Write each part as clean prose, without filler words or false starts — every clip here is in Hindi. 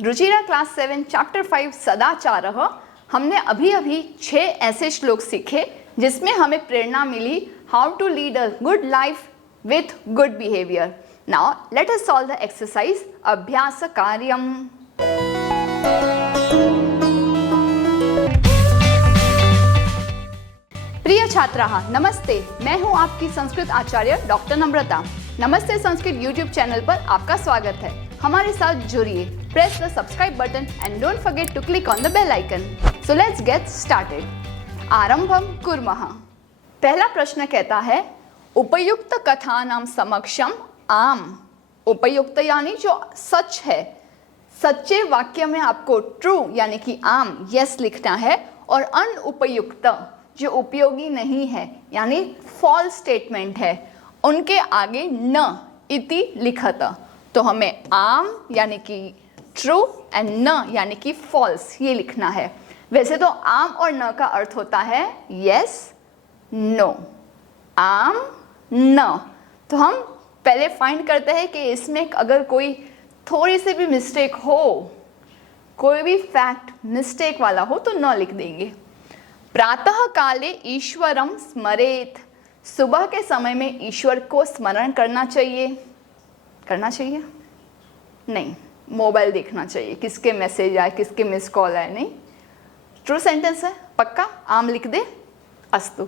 Ruchira class 7 chapter 5 सदाचारः। हमने अभी अभी 6 ऐसे श्लोक सीखे जिसमें हमें प्रेरणा मिली how to lead a good life with good behaviour. Now let us solve the exercise अभ्यास कार्यम। प्रिय छात्राः नमस्ते, मैं हूं आपकी संस्कृत आचार्य डॉक्टर नम्रता। नमस्ते संस्कृत यूट्यूब चैनल पर आपका स्वागत है। हमारे साथ जुड़िए, press the subscribe button and don't forget to click on the bell icon. So let's get started. आरंभम कुर्मः। पहला प्रश्न कहता है उपयुक्त कथानां समक्षम आम। उपयुक्त यानी जो सच है, सच्चे वाक्य में आपको ट्रू यानी कि आम यस लिखना है, और अनुपयुक्त जो उपयोगी नहीं है यानी फॉल्स स्टेटमेंट है उनके आगे न इति लिखत। तो हमें आम यानी कि ट्रू एंड न यानी कि फॉल्स ये लिखना है। वैसे तो आम और न का अर्थ होता है यस नो, आम न। तो हम पहले फाइंड करते हैं कि इसमें अगर कोई थोड़ी सी भी मिस्टेक हो, कोई भी फैक्ट मिस्टेक वाला हो तो न लिख देंगे। प्रातः काले ईश्वरम स्मरेत। सुबह के समय में ईश्वर को स्मरण करना चाहिए। करना चाहिए नहीं, मोबाइल देखना चाहिए, किसके मैसेज आए, किसके मिस कॉल आए। नहीं, ट्रू सेंटेंस है, पक्का आम लिख दे। अस्तु,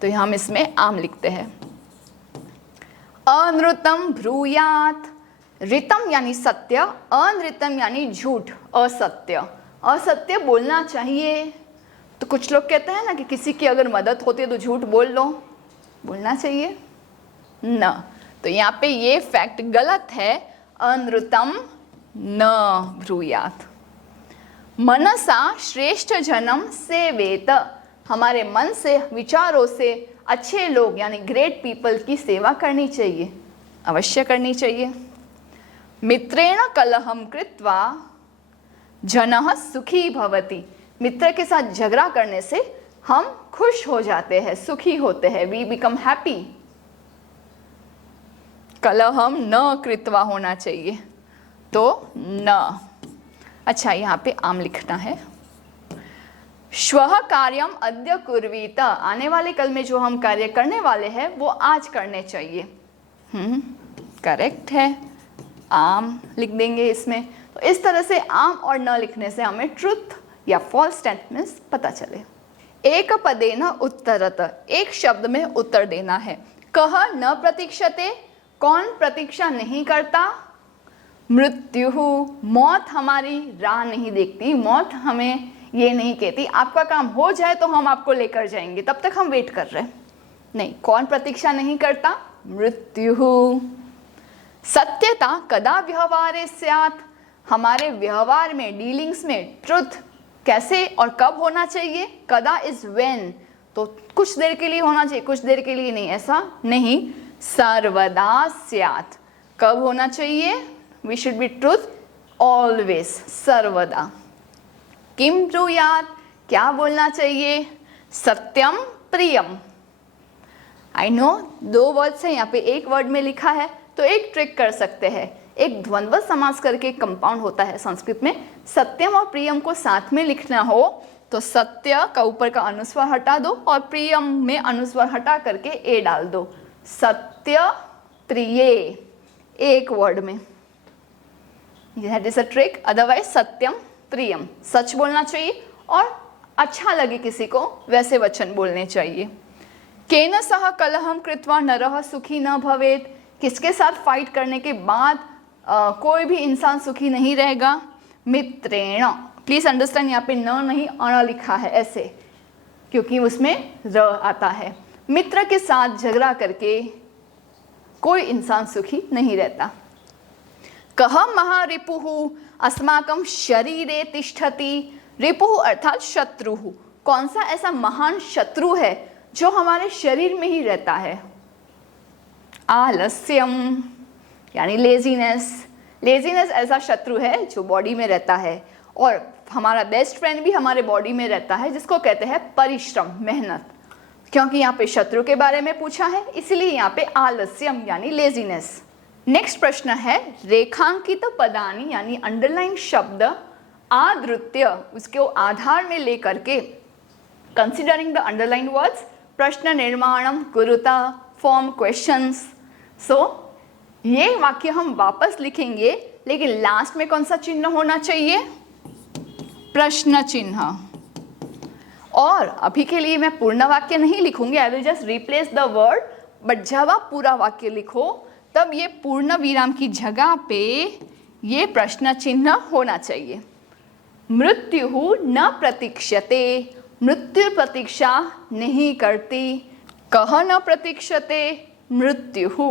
तो हम इसमें आम लिखते हैं। अनृतम ब्रूयात। ऋतम यानी सत्य, अनृतम यानी झूठ, असत्य। असत्य बोलना चाहिए। तो कुछ लोग कहते हैं ना कि किसी की अगर मदद होती है तो झूठ बोल लो, बोलना चाहिए न। तो यहाँ पे ये फैक्ट गलत है, अनृतम न ब्रूयात। मनसा श्रेष्ठ जनम सेवेत। हमारे मन से, विचारों से अच्छे लोग यानी ग्रेट पीपल की सेवा करनी चाहिए, अवश्य करनी चाहिए। मित्रेण कलहम कृत्वा जनः सुखी भवति। मित्र के साथ झगड़ा करने से हम खुश हो जाते हैं, सुखी होते हैं, वी बिकम हैप्पी। कलहम न कृत्वा होना चाहिए, तो न। अच्छा, यहाँ पे आम लिखना है। श्वः कार्यम अद्य कुर्वीत। आने वाले कल में जो हम कार्य करने वाले हैं वो आज करने चाहिए। करेक्ट है, आम लिख देंगे इसमें। तो इस तरह से आम और न लिखने से हमें ट्रुथ या फॉल्स स्टेटमेंट्स पता चले। एक पदेन उत्तरत। एक शब्द में उत्तर देना है। कह न प्रतीक्षते। कौन प्रतीक्षा नहीं करता। मृत्यु, मौत हमारी राह नहीं देखती। मौत हमें ये नहीं कहती आपका काम हो जाए तो हम आपको लेकर जाएंगे, तब तक हम वेट कर रहे हैं। नहीं, कौन प्रतीक्षा नहीं करता। मृत्यु। सत्यता कदा व्यवहारे स्यात्। हमारे व्यवहार में, डीलिंग्स में ट्रुथ कैसे और कब होना चाहिए। कदा इज व्हेन, तो कुछ देर के लिए होना चाहिए, कुछ देर के लिए नहीं, ऐसा नहीं। सर्वदा स्यात्, कब होना चाहिए। We should be truth always, सर्वदा। किम ब्रूयात्, क्या बोलना चाहिए। सत्यम प्रियम। आई नो 2 वर्ड्स हैं यहाँ पे, एक वर्ड में लिखा है, तो एक ट्रिक कर सकते हैं। एक द्वंद्व समास करके कंपाउंड होता है संस्कृत में। सत्यम और प्रियम को साथ में लिखना हो तो सत्य का ऊपर का अनुस्वार हटा दो और प्रियम में अनुस्वार हटा करके ए डाल दो। सत्य प्रिय, एक वर्ड में। That is a trick. Otherwise सत्यम प्रियम, सच बोलना चाहिए और अच्छा लगे किसी को वैसे वचन बोलने चाहिए। केन सह कलहम कृत्वा नरः सुखी न भवेत्। किसके साथ फाइट करने के बाद कोई भी इंसान सुखी नहीं रहेगा। मित्रेण, प्लीज अंडरस्टैंड यहाँ पे न नहीं अण लिखा है ऐसे, क्योंकि उसमें र आता है। मित्र के साथ झगड़ा करके कोई इंसान सुखी नहीं रहता। कह महारिपुः अस्माकं शरीरे तिष्ठति। रिपुः अर्थात शत्रु। कौन सा ऐसा महान शत्रु है जो हमारे शरीर में ही रहता है। आलस्यम यानी लेजीनेस। लेजीनेस ऐसा शत्रु है जो बॉडी में रहता है, और हमारा बेस्ट फ्रेंड भी हमारे बॉडी में रहता है जिसको कहते हैं परिश्रम, मेहनत। क्योंकि यहाँ पे शत्रु के बारे में पूछा है इसलिए यहाँ पे आलस्यम यानी लेजीनेस। नेक्स्ट प्रश्न है रेखांकित पदानी यानी अंडरलाइन शब्द आदृत्य उसके आधार में लेकर के कंसिडरिंग द अंडरलाइन वर्ड्स प्रश्न निर्माणम कुरुता फॉर्म क्वेश्चंस। सो ये वाक्य हम वापस लिखेंगे, लेकिन लास्ट में कौन सा चिन्ह होना चाहिए? प्रश्न चिन्ह। और अभी के लिए मैं पूर्ण वाक्य नहीं लिखूंगी, I will just replace the word, but जब आप पूरा वाक्य लिखो तब ये पूर्ण विराम की जगह पे ये प्रश्न चिन्ह होना चाहिए। मृत्यु न प्रतीक्षते, मृत्यु प्रतीक्षा नहीं करती। कह न प्रतीक्षते मृत्यु।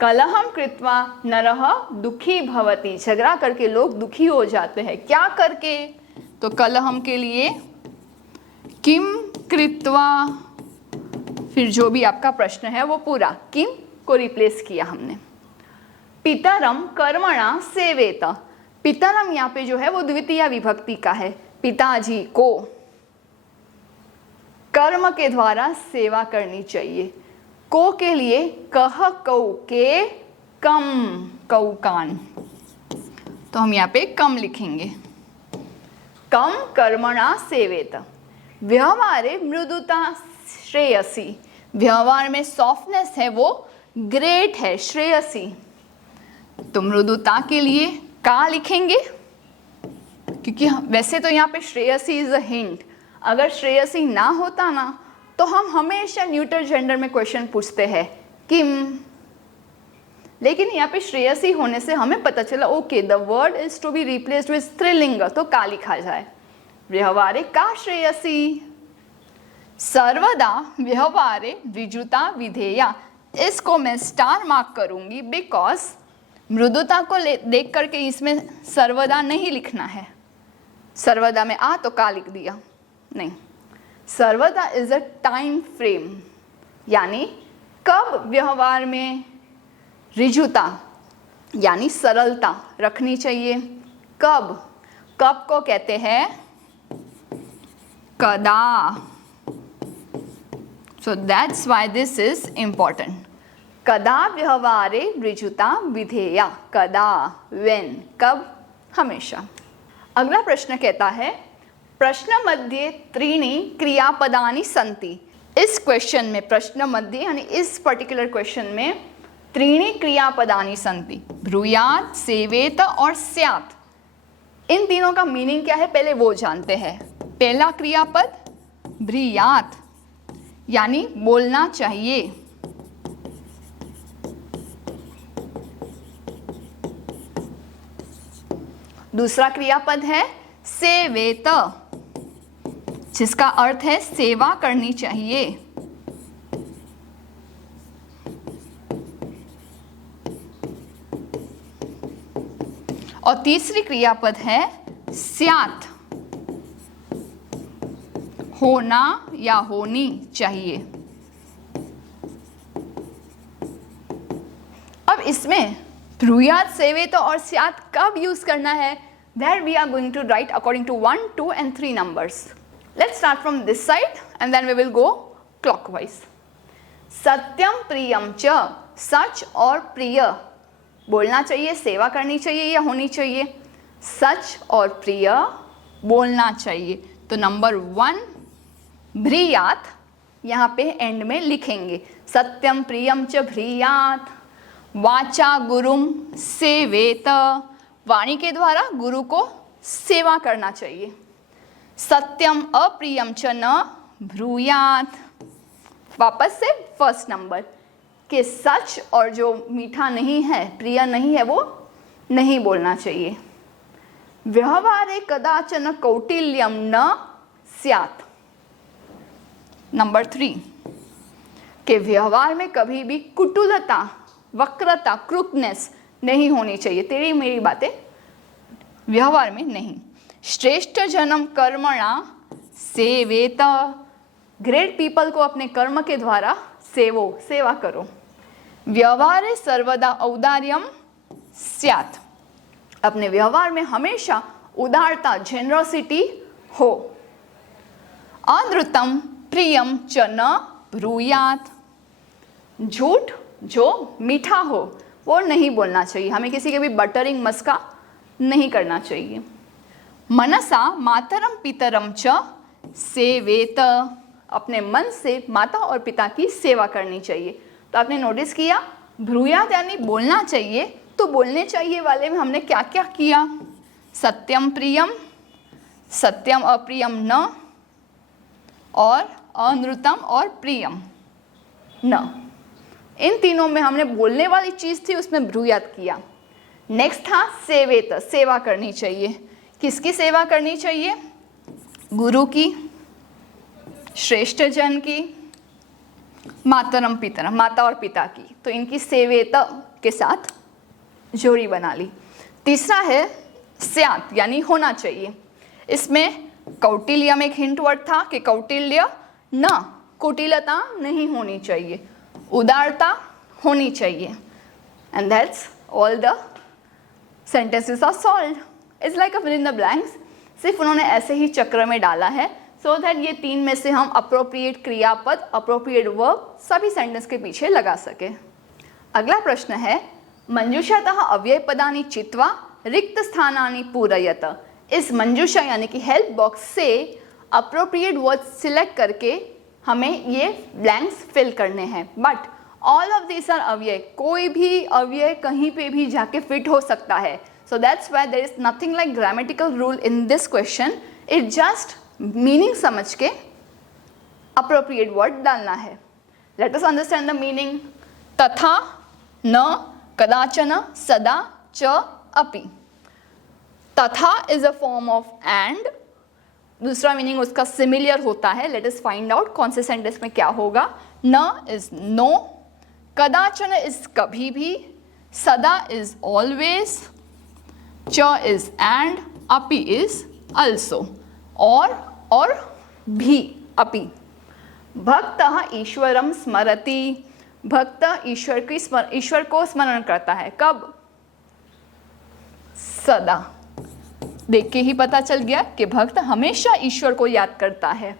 कलहम कृत्वा नरः दुखी भवति, झगड़ा करके लोग दुखी हो जाते हैं। क्या करके? तो कलहम के लिए किम कृत्वा, फिर जो भी आपका प्रश्न है वो पूरा किम को रिप्लेस किया हमने। पितरम कर्मणा सेवेत, पितरम यहाँ पे जो है वो द्वितीय विभक्ति का है, पिताजी को कर्म के द्वारा सेवा करनी चाहिए। को के लिए कह कौ के कम, कौ कान, तो हम यहाँ पे कम लिखेंगे। कम कर्मणा सेवेत। व्यवहारे मृदुता श्रेयसी, व्यवहार में सॉफ्टनेस है वो ग्रेट है, श्रेयसी। तो मृदुता के लिए का लिखेंगे, क्योंकि वैसे तो यहाँ पे श्रेयसी इज अ हिंट। अगर श्रेयसी ना होता ना तो हम हमेशा न्यूट्रल जेंडर में क्वेश्चन पूछते हैं किम, लेकिन यहाँ पे श्रेयसी होने से हमें पता चला okay the word is to be replaced with स्त्रीलिंग, तो का लिखा जाए। व्यवहारे का श्रेयसी। सर्वदा व्यवहारे विजुता विधेया, इसको मैं स्टार मार्क करूंगी बिकॉज मृदुता को देख करके इसमें सर्वदा नहीं लिखना है। सर्वदा में आ तो का लिख दिया, नहीं। सर्वदा इज अ टाइम फ्रेम, यानी कब व्यवहार में रिजुता यानी सरलता रखनी चाहिए। कब, कब को कहते हैं कदा। सो that's why this is important. कदा व्यवहारे ऋजुता विधेया, कदा, व्हेन, कब, हमेशा। अगला प्रश्न कहता है प्रश्न मध्ये त्रीणि क्रियापदानि सन्ति। इस क्वेश्चन में प्रश्न मध्य यानी इस पर्टिकुलर क्वेश्चन में त्रीणि क्रियापदानि सन्ति, ब्रूयात, सेवेत और स्यात्। इन तीनों का मीनिंग क्या है पहले वो जानते हैं। पहला क्रियापद ब्रूयात यानी बोलना चाहिए। दूसरा क्रियापद है सेवेत, जिसका अर्थ है सेवा करनी चाहिए। और तीसरी क्रियापद है स्यात्, होना या होनी चाहिए। अब इसमें ब्रूयात, सेवेत और स्यात् कब यूज करना है, that we are going to write according to 1, 2 and 3 numbers. Let's start from this side and then we will go clockwise. सत्यम प्रियम च, सच और प्रिय बोलना चाहिए, सेवा करनी चाहिए या होनी चाहिए। सच और प्रिय बोलना चाहिए। तो नंबर 1 ब्रूयात यहाँ पे एंड में लिखेंगे। सत्यम प्रियम च ब्रूयात। वाचा गुरुम सेवेत, वाणी के द्वारा गुरु को सेवा करना चाहिए। सत्यम अप्रियम च न ब्रूयात। वापस से फर्स्ट नंबर कि सच और जो मीठा नहीं है, प्रिय नहीं है, वो नहीं बोलना चाहिए। व्यवहारे कदाचन कौटिल्यम न स्यात्। नंबर 3 कि व्यवहार में कभी भी कुटिलता, वक्रता, क्रूकनेस नहीं होनी चाहिए। तेरी मेरी बातें व्यवहार में नहीं। श्रेष्ठ जन्म कर्मणा सेवेत, ग्रेट पीपल को अपने कर्म के द्वारा सेवा करो। व्यवहारे सर्वदा औदार्यम स्यात्, अपने व्यवहार में हमेशा उदारता, जेनरोसिटी हो। अधृतम प्रियम च न ब्रूयात, झूठ जो मीठा हो वो नहीं बोलना चाहिए, हमें किसी के भी बटरिंग मस्का नहीं करना चाहिए। मनसा मातरम पितरम च सेवेत, अपने मन से माता और पिता की सेवा करनी चाहिए। तो आपने नोटिस किया ब्रूयात यानी बोलना चाहिए, तो बोलने चाहिए वाले में हमने क्या क्या किया, सत्यम प्रियम, सत्यम अप्रियम न, और अनृतम और प्रियम न, इन तीनों में हमने बोलने वाली चीज़ थी उसमें ब्रूयात किया। नेक्स्ट था सेवेत, सेवा करनी चाहिए। किसकी सेवा करनी चाहिए, गुरु की, श्रेष्ठ जन की, मातरम पितरम माता और पिता की, तो इनकी सेवेत के साथ जोड़ी बना ली। तीसरा है स्यात् यानी होना चाहिए। इसमें कौटिल्य में एक हिंट वर्ड था कि कौटिल्य न, कुटिलता नहीं होनी चाहिए, उदारता होनी चाहिए। And that's all the sentences are solved. It's like a fill in the blanks, सिर्फ उन्होंने ऐसे ही चक्र में डाला है सो दैट ये तीन में से हम अप्रोप्रिएट क्रियापद, अप्रोप्रिएट वर्ब सभी सेंटेंस के पीछे लगा सके। अगला प्रश्न है मंजूषातः अव्ययपदानि चित्वा रिक्त स्थानानि पूरयत। इस मंजूषा यानी कि हेल्प बॉक्स से अप्रोप्रिएट वर्ड्स सिलेक्ट करके हमें ये ब्लैंक्स फिल करने हैं। But all of this are अव्यय, कोई भी अव्यय कहीं पे भी जाके फिट हो सकता है। So that's why there is nothing like grammatical rule in this question, it just meaning समझ के अप्रोप्रिएट वर्ड डालना है। Let us understand the meaning. तथा, न, कदाचन, सदा, च, अपि। तथा is a form of and, दूसरा मीनिंग उसका सिमिलर होता है। लेट अस फाइंड आउट कौन से सेंटेंस में क्या होगा। न इज नो, कदाचन इज कभी भी, सदा इज ऑलवेज, च इज एंड, अपि इज ऑल्सो, और भी, अपि। भक्त ईश्वरम स्मरति, भक्त ईश्वर को स्मरण करता है, कब, सदा। देख के ही पता चल गया कि भक्त हमेशा ईश्वर को याद करता है।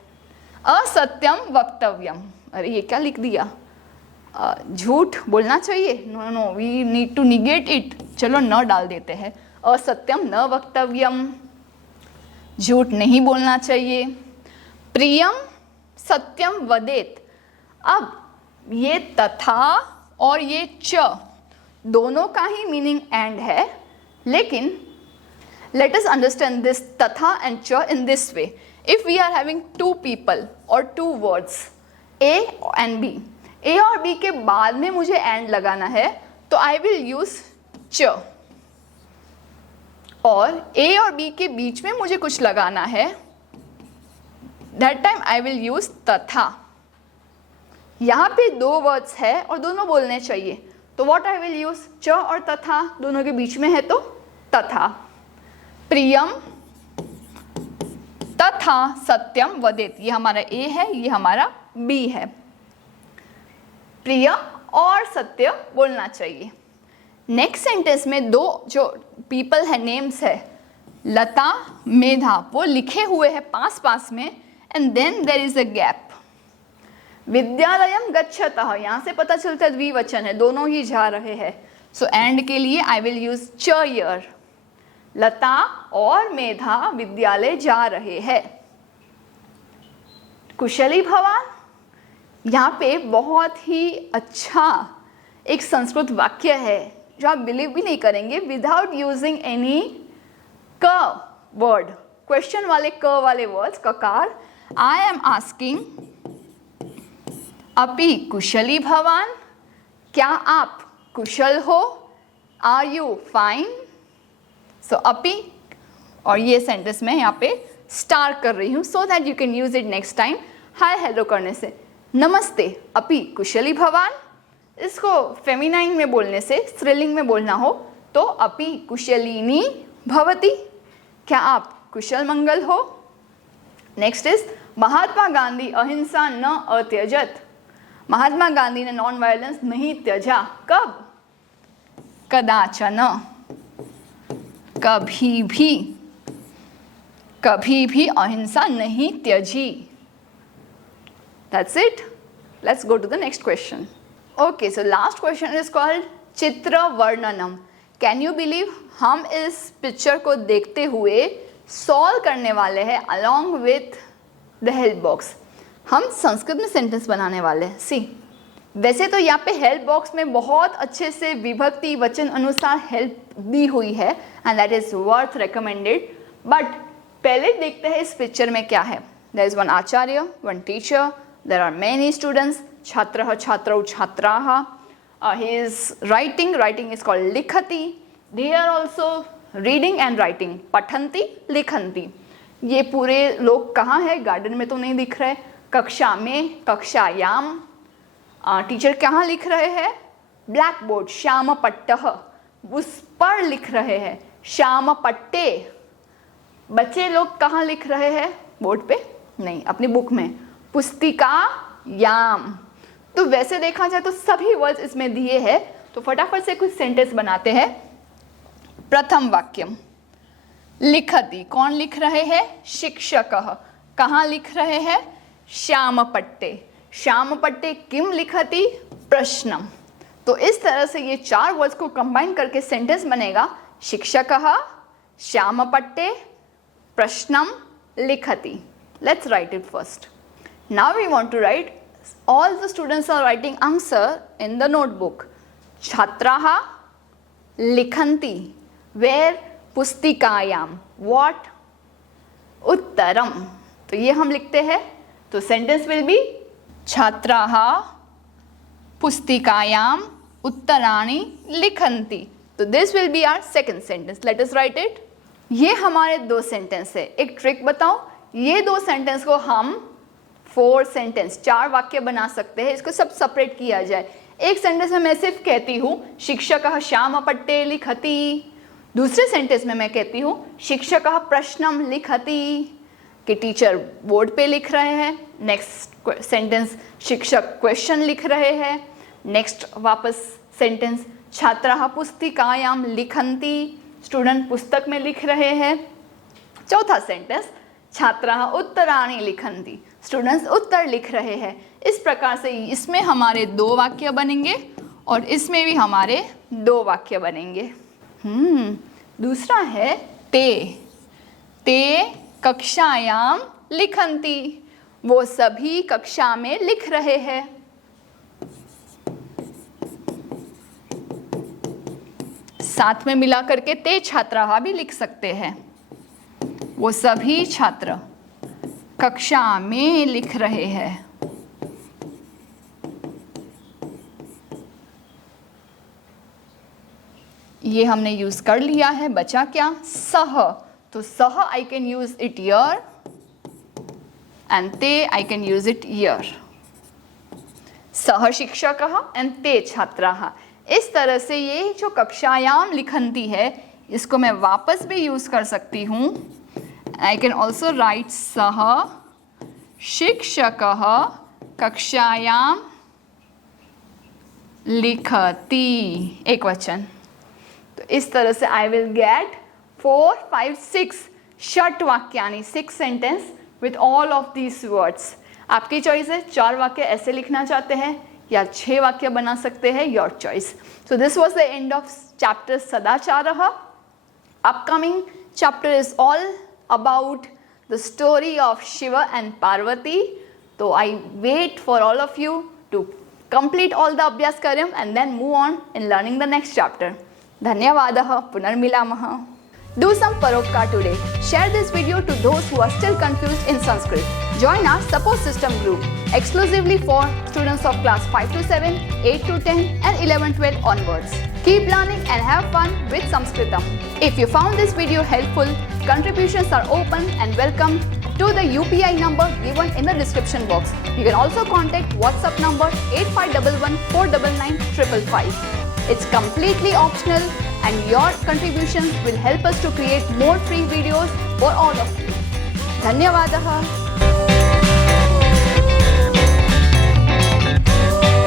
असत्यम वक्तव्यम, अरे ये क्या लिख दिया, झूठ बोलना चाहिए, no no we need to negate it, चलो न डाल देते हैं। असत्यम न वक्तव्यम, झूठ नहीं बोलना चाहिए। प्रियम सत्यम वदेत, अब ये तथा और ये च दोनों का ही मीनिंग एंड है, लेकिन let us understand this tatha and cha in this way. If we are having two people or two words A and B, A और B के बाद में मुझे and लगाना है तो I will use cha, और A और B के बीच में मुझे कुछ लगाना है that time I will use tatha. यहाँ पे दो वर्ड्स है और दोनों बोलने चाहिए तो what I will use, cha और तथा, दोनों के बीच में है तो तथा। प्रियम तथा सत्यम वदेत, ये हमारा ए है, ये हमारा बी है। प्रिय और सत्य बोलना चाहिए। नेक्स्ट सेंटेंस में दो जो पीपल है, नेम्स है, लता, मेधा, वो लिखे हुए हैं पास पास में, and then there is a gap. विद्यालयम गच्छतः, यहाँ से पता चलता है द्विवचन है, दोनों ही जा रहे हैं। सो एंड के लिए आई विल यूज च हियर। लता और मेधा विद्यालय जा रहे हैं। कुशली भवान, यहाँ पे बहुत ही अच्छा एक संस्कृत वाक्य है जो आप बिलीव भी नहीं करेंगे, विदाउट यूजिंग एनी क वर्ड, क्वेश्चन वाले क वाले वर्ड्स, ककार। आई एम आस्किंग अपि कुशली भवान, क्या आप कुशल हो, आर यू फाइन। सो अपि, और ये सेंटेंस मैं यहाँ पे स्टार कर रही हूँ so that you can use it next time hi hello करने से। नमस्ते अपि कुशली भवान, इसको फेमिनाइन में बोलने से, स्त्रीलिंग में बोलना हो तो अपि कुशलिनी भवति, क्या आप कुशल मंगल हो। नेक्स्ट इज महात्मा गांधी अहिंसा न अत्यजत, महात्मा गांधी ने नॉन वायलेंस नहीं त्यजा, कब, कदाचन, कभी भी अहिंसा नहीं त्यजी। That's it. Let's go to the next question. Okay, so last question is called चित्र वर्णनम। कैन यू बिलीव हम इस पिक्चर को देखते हुए सॉल्व करने वाले हैं along with the help box. हम संस्कृत में सेंटेंस बनाने वाले हैं। सी, वैसे तो यहाँ पे हेल्प बॉक्स में बहुत अच्छे से विभक्ति वचन अनुसार हेल्प दी हुई है and that is worth recommended, but पहले देखते हैं इस पिक्चर में क्या है। There is one acharya, one teacher, there are many students, छात्रः छात्रौ छात्राः, he is writing is called लिखति, they are also reading and writing, पठन्ति लिखन्ति। ये पूरे लोग कहाँ है? गार्डन में तो नहीं दिख रहे, कक्षा में, कक्षायाम। टीचर कहाँ लिख रहे हैं? ब्लैक बोर्ड, श्याम पट्टः, उस पर लिख रहे हैं, श्याम पट्टे। बच्चे लोग कहाँ लिख रहे हैं? बोर्ड पे नहीं, अपनी बुक में, पुस्तिकायाम। तो वैसे देखा जाए तो सभी वर्ड्स इसमें दिए हैं, तो फटाफट से कुछ सेंटेंस बनाते हैं। प्रथम वाक्यम, लिखति, कौन लिख रहे हैं? शिक्षकः। कहाँ लिख रहे हैं? श्याम पट्टे। श्याम पट्टे किम लिखति? प्रश्नम। तो इस तरह से ये चार वर्ड्स को कंबाइन करके सेंटेंस बनेगा, शिक्षकः, श्याम पट्टे, प्रश्नम, लिखति। Let's write it first. Now we want to write, all the students are writing answer in the notebook. छात्राः लिखन्ति, where? पुस्तिकायाम। what? उत्तरम। तो ये हम लिखते हैं, तो सेंटेंस विल बी छात्राः पुस्तिकायाम उत्तराणि लिखन्ति। तो this will be our second sentence. Let us write it. ये हमारे दो सेंटेंस है। एक ट्रिक बताओ, ये दो सेंटेंस को हम 4 सेंटेंस, 4 वाक्य बना सकते हैं। इसको सब सेपरेट किया जाए। एक सेंटेंस में मैं सिर्फ कहती हूँ शिक्षकः श्याम पट्टे लिखति, दूसरे सेंटेंस में मैं कहती हूँ शिक्षकः प्रश्नम लिखति, कि टीचर बोर्ड पे लिख रहे हैं। नेक्स्ट सेंटेंस शिक्षक क्वेश्चन लिख रहे हैं। नेक्स्ट वापस सेंटेंस छात्राः पुस्तिकायाम लिखन्ति, स्टूडेंट पुस्तक में लिख रहे हैं। चौथा सेंटेंस छात्राः उत्तराणि लिखन्ति, स्टूडेंट्स उत्तर लिख रहे हैं। इस प्रकार से इसमें हमारे 2 वाक्य बनेंगे और इसमें भी हमारे 2 वाक्य बनेंगे। दूसरा है ते कक्षायाम लिखन्ति, वो सभी कक्षा में लिख रहे हैं। साथ में मिला करके ते छात्राः भी लिख सकते हैं। वो सभी छात्र कक्षा में लिख रहे हैं। ये हमने यूज कर लिया है। बचा क्या? सह। तो सह I can use it here and ते I can use it here. सह शिक्षकः एंड ते छात्राः। इस तरह से ये जो कक्षायाम लिखन्ति है, इसको मैं वापस भी यूज कर सकती हूँ। I can also write सह शिक्षकः कक्षायाम लिखति, एक वचन। तो इस तरह से I will get 4, 5, 6 षट वाक्यानि, 6 sentence with all of these words। आपकी चॉइस है, 4 वाक्य ऐसे लिखना चाहते हैं या 6 वाक्य बना सकते हैं, your choice। So this was the end of chapter Sadacharah। Upcoming chapter is all about the story of Shiva and Parvati. So I wait for all of you to complete all the Abhyas Karyam and then move on in learning the next chapter. Dhanyavadah, Punarmilamah. Do some Paropkar today. Share this video to those who are still confused in Sanskrit. Join our support system group exclusively for students of class 5 to 7, 8 to 10 and 11, 12 onwards. Keep learning and have fun with Sanskritam. If you found this video helpful, contributions are open and welcome to the UPI number given in the description box. You can also contact WhatsApp number 8511 499 555. It's completely optional and your contributions will help us to create more free videos for all of you. Dhanyavadah.